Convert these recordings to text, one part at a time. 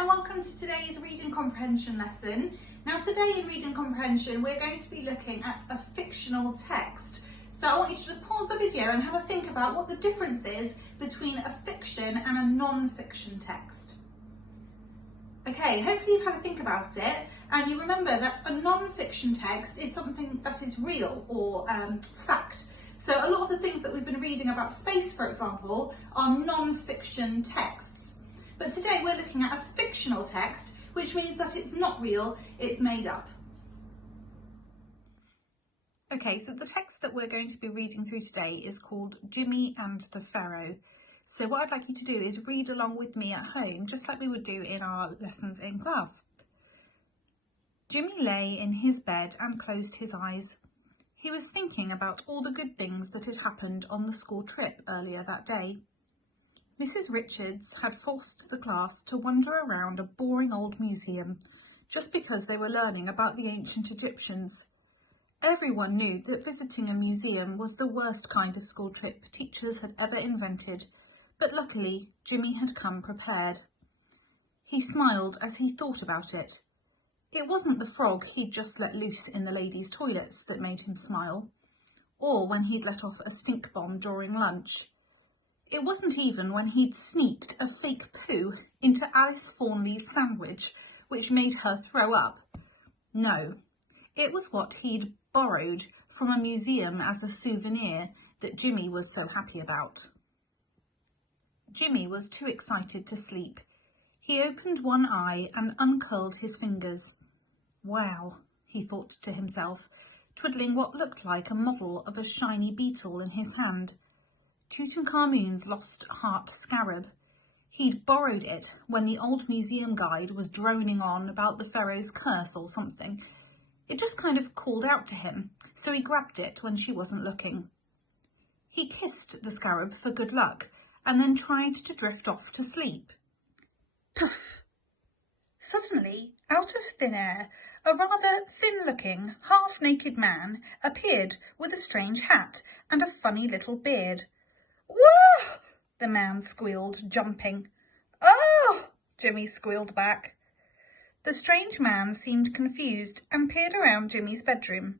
and welcome to today's reading comprehension lesson. Now today in reading comprehension we're going to be looking at a fictional text. So I want you to just pause the video and have a think about what the difference is between a fiction and a non-fiction text. Okay, hopefully you've had a think about it and you remember that a non-fiction text is something that is real or fact. So a lot of the things that we've been reading about space, for example, are non-fiction texts. But today we're looking at a fictional text, which means that it's not real, it's made up. Okay, so the text that we're going to be reading through today is called Jimmy and the Pharaoh. So what I'd like you to do is read along with me at home, just like we would do in our lessons in class. Jimmy lay in his bed and closed his eyes. He was thinking about all the good things that had happened on the school trip earlier that day. Mrs. Richards had forced the class to wander around a boring old museum just because they were learning about the ancient Egyptians. Everyone knew that visiting a museum was the worst kind of school trip teachers had ever invented, but luckily Jimmy had come prepared. He smiled as he thought about it. It wasn't the frog he'd just let loose in the ladies' toilets that made him smile, or when he'd let off a stink bomb during lunch. It wasn't even when he'd sneaked a fake poo into Alice Fawnley's sandwich, which made her throw up. No, it was what he'd borrowed from a museum as a souvenir that Jimmy was so happy about. Jimmy was too excited to sleep. He opened one eye and uncurled his fingers. Wow, he thought to himself, twiddling what looked like a model of a shiny beetle in his hand. Tutankhamun's lost heart scarab. He'd borrowed it when the old museum guide was droning on about the pharaoh's curse or something. It just kind of called out to him, so he grabbed it when she wasn't looking. He kissed the scarab for good luck and then tried to drift off to sleep. Puff! Suddenly, out of thin air, a rather thin-looking, half-naked man appeared with a strange hat and a funny little beard. "Whoa!" the man squealed, jumping. "Oh!" Jimmy squealed back. The strange man seemed confused and peered around Jimmy's bedroom.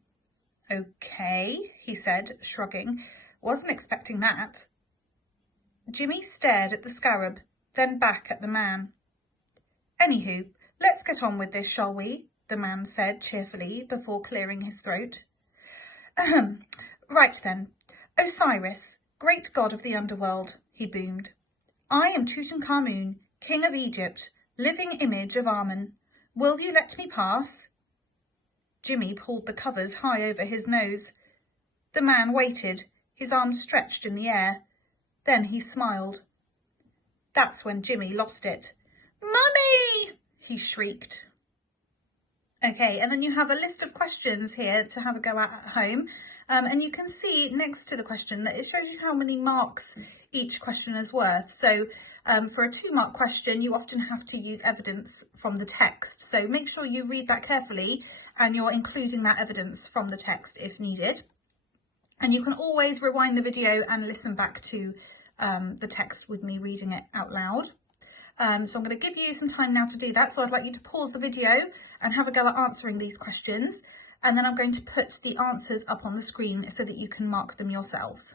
"Okay," he said, shrugging. "Wasn't expecting that." Jimmy stared at the scarab, then back at the man. "Anywho, let's get on with this, shall we?" the man said cheerfully before clearing his throat. "Ahem. Right then. Osiris, great god of the underworld," he boomed. "I am Tutankhamun, king of Egypt, living image of Amen. Will you let me pass?" Jimmy pulled the covers high over his nose. The man waited, his arms stretched in the air. Then he smiled. That's when Jimmy lost it. "Mummy!" he shrieked. Okay, and then you have a list of questions here to have a go at home. And you can see next to the question that it shows you how many marks each question is worth. So for a 2-mark question, you often have to use evidence from the text. So make sure you read that carefully and you're including that evidence from the text if needed. And you can always rewind the video and listen back to the text with me reading it out loud. So I'm going to give you some time now to do that. So I'd like you to pause the video and have a go at answering these questions. And then I'm going to put the answers up on the screen so that you can mark them yourselves.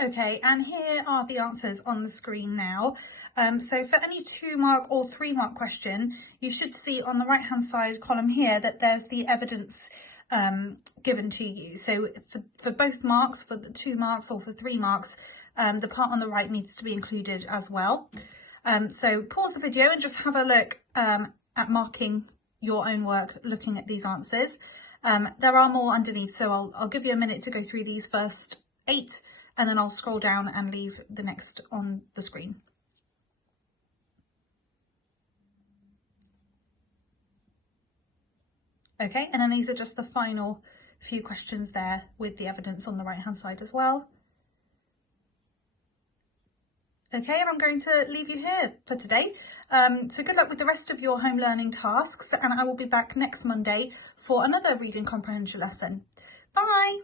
Okay, and here are the answers on the screen now. So for any 2-mark or 3-mark question, you should see on the right-hand side column here that there's the evidence given to you. So for both marks, for the 2 marks or for 3 marks, the part on the right needs to be included as well. So pause the video and just have a look at marking your own work looking at these answers. There are more underneath, so I'll give you a minute to go through these first 8 and then I'll scroll down and leave the next on the screen. Okay, and then these are just the final few questions there with the evidence on the right hand side as well. Okay, and I'm going to leave you here for today. So good luck with the rest of your home learning tasks, and I will be back next Monday for another reading comprehension lesson. Bye!